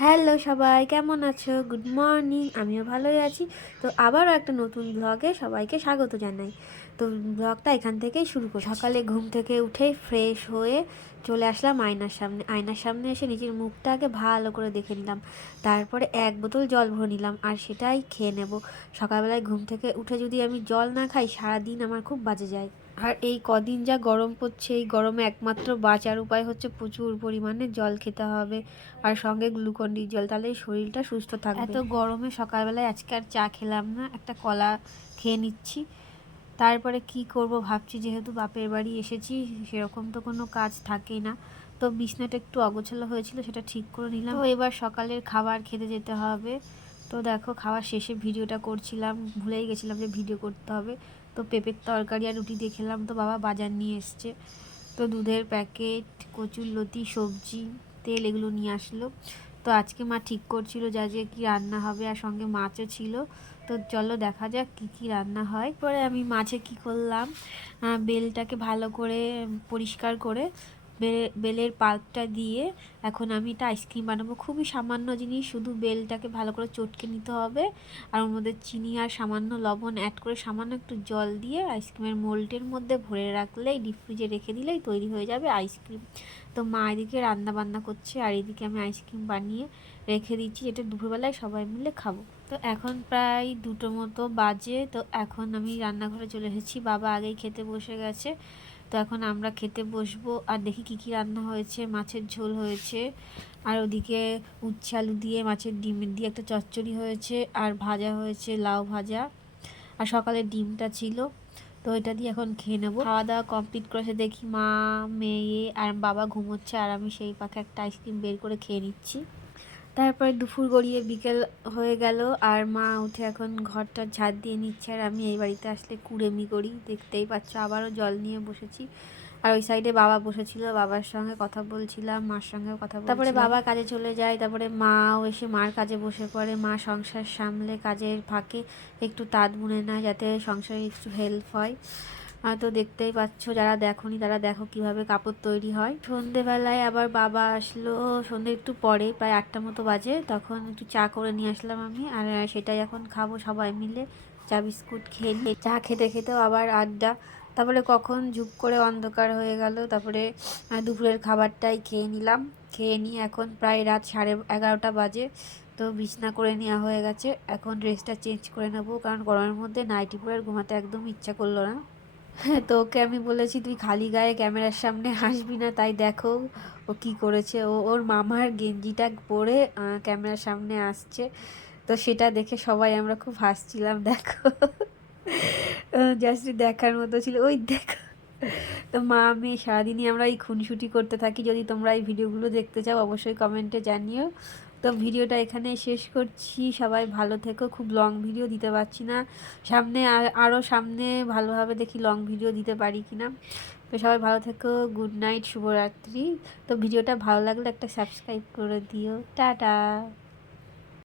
Hello সবাই, কেমন আছো? গুড মর্নিং আমিও ভালোই আছি। তো আবারও একটা নতুন ব্লগে সবাইকে স্বাগত জানাই। তো ব্লগটা এখান থেকেই শুরু করি সকালে ঘুম থেকে উঠে ফ্রেশ হয়ে চলে আসলাম আয়নার সামনে। আয়নার সামনে এসে নিজের মুখটাকে ভালো করে দেখে নিলাম। তারপরে এক বোতল জল ভরে নিলাম আর সেটাই খেয়ে নেব। সকালবেলায় ঘুম থেকে উঠে যদি আমি জল না খাই, সারাদিন আমার খুব বাজে যায়। আর এই কদিন যা গরম পড়ছে, এই গরমে একমাত্র বাঁচার উপায় হচ্ছে প্রচুর পরিমাণে জল খেতে হবে আর সঙ্গে গ্লুকন ডি জল, তাহলে শরীরটা সুস্থ থাকবে। এত গরমে সকালবেলায় আজকে আর চা খেলাম না, একটা কলা খেয়ে নিচ্ছি। তারপরে কি করব ভাবছি, যেহেতু বাপের বাড়ি এসেছি, সেরকম তো কোনো কাজ থাকেই না। তো বিছনাটা একটু অগোছালো হয়েছিল, সেটা ঠিক করে নিলাম। তো এবার সকালের খাবার খেতে যেতে হবে। তো দেখো খাওয়ার শেষে ভিডিওটা করছিলাম, ভুলেই গেছিলাম যে ভিডিও করতে হবে। তো পেঁপের তরকারি আর রুটি দিয়ে খেলাম। তো বাবা বাজার নিয়ে এসছে। তো দুধের প্যাকেট, কচুর লতি, সবজি, তেল এগুলো নিয়ে আসলো। তো আজকে মা ঠিক করছিল যা যে কী রান্না হবে আর সঙ্গে মাছও ছিল। তো চলো দেখা যাক কী কী রান্না হয়। পরে আমি মাছে কি করলাম? বেলটাকে ভালো করে পরিষ্কার করে বেলের পাল্পটা দিয়ে এখন আমি এটা আইসক্রিম বানাবো। খুবই সামান্য জিনিস, শুধু বেলটাকে ভালো করে চটকে নিতে হবে। আর ওর মধ্যে চিনি আর সামান্য লবণ অ্যাড করে সামান্য একটু জল দিয়ে আইসক্রিমের মোল্টের মধ্যে ভরে রাখলেই ডিপ ফ্রিজে রেখে দিলেই তৈরি হয়ে যাবে আইসক্রিম। তো মা এদিকে রান্না বান্না করছে আর এদিকে আমি আইসক্রিম বানিয়ে রেখে দিচ্ছি, যেটা দুপুরবেলায় সবাই মিলে খাব। তো এখন প্রায় দুটো মতো বাজে, তো এখন আমি রান্নাঘরে চলে এসেছি। বাবা আগেই খেতে বসে গেছে। তো এখন আমরা খেতে বসবো আর দেখি কি কি রান্না হয়েছে, মাছের ঝোল হয়েছে, আর ওদিকে উচ্ছে আলু দিয়ে, মাছের ডিমের দিয়ে একটা চচ্চড়ি হয়েছে, আর ভাজা হয়েছে লাউ ভাজা, আর সকালে ডিমটা ছিল, তো এটা দিয়ে এখন খেয়ে নেব। খাওয়া দাওয়া কমপ্লিট করেছে, দেখি মা, মেয়ে আর বাবা ঘুমোচ্ছে, আর আমি সেই পাখে একটা আইসক্রিম বের করে খেয়ে নিচ্ছি। তারপরে দুপুর গড়িয়ে বিকেল হয়ে গেল আর মা উঠে এখন ঘরটা ঝাড় দিয়ে নিচ্ছে আর আমি এই বাড়িতে আসলে কুড়েমি করি দেখতেই পাচ্ছ আবারও জল নিয়ে বসেছি। আর ওই সাইডে বাবা বসেছিল বাবার সঙ্গে কথা বলছিলাম মার সঙ্গে কথা তারপরে বাবা কাজে চলে যায় তারপরে মাও এসে মার কাজে বসে পড়ে মা সংসার সামলে কাজের ফাঁকে একটু তাঁত বুনে নেয় যাতে সংসারে একটু হেল্প হয়। তো দেখতেই পাচ্ছ, যারা দেখনি তারা দেখো কীভাবে কাপড় তৈরি হয়। সন্ধেবেলায় আবার বাবা আসলো, সন্ধে একটু পরে, প্রায় আটটা মতো বাজে, তখন একটু চা করে নিয়ে আসলাম আমি, আর সেটাই এখন খাব সবাই মিলে, চা বিস্কুট খেয়ে নিয়ে, চা খেতে খেতেও আবার আড্ডা। তারপরে কখন ঝুপ করে অন্ধকার হয়ে গেল, তারপরে দুপুরের খাবারটাই খেয়ে নিলাম। খেয়ে নিয়ে এখন প্রায় রাত সাড়ে এগারোটা বাজে, তো বিছনা করে নেওয়া হয়ে গেছে। এখন ড্রেসটা চেঞ্জ করে নেব, কারণ গরমের মধ্যে নাইটি পরে ঘুমাতে একদম ইচ্ছা করল না। তো ওকে আমি বলেছি, তুই খালি গায়ে ক্যামেরার সামনে হাসবি না, তাই দেখো ও কি করেছে। ও, ওর মামার গেঞ্জিটা পরে ক্যামেরার সামনে আসছে। তো সেটা দেখে সবাই আমরা খুব হাসছিলাম, দেখো। জাস্ট দেখার মতো ছিল। ওই দেখো, তো মা, আমি সারাদিনই আমরা এই খুনসুটি করতে থাকি। যদি তোমরা এই ভিডিওগুলো দেখতে চাও, অবশ্যই কমেন্টে জানিও। তো ভিডিওটা এখানে শেষ করছি। সবাই ভালো থেকো। খুব লং ভিডিও দিতে পারছি না। সামনে আরও সামনে ভালোভাবে দেখি লং ভিডিও দিতে পারি কি না তো সবাই ভালো থেকো। গুড নাইট শুভরাত্রি। তো ভিডিওটা ভালো লাগলে একটা সাবস্ক্রাইব করে দিও। টাটা!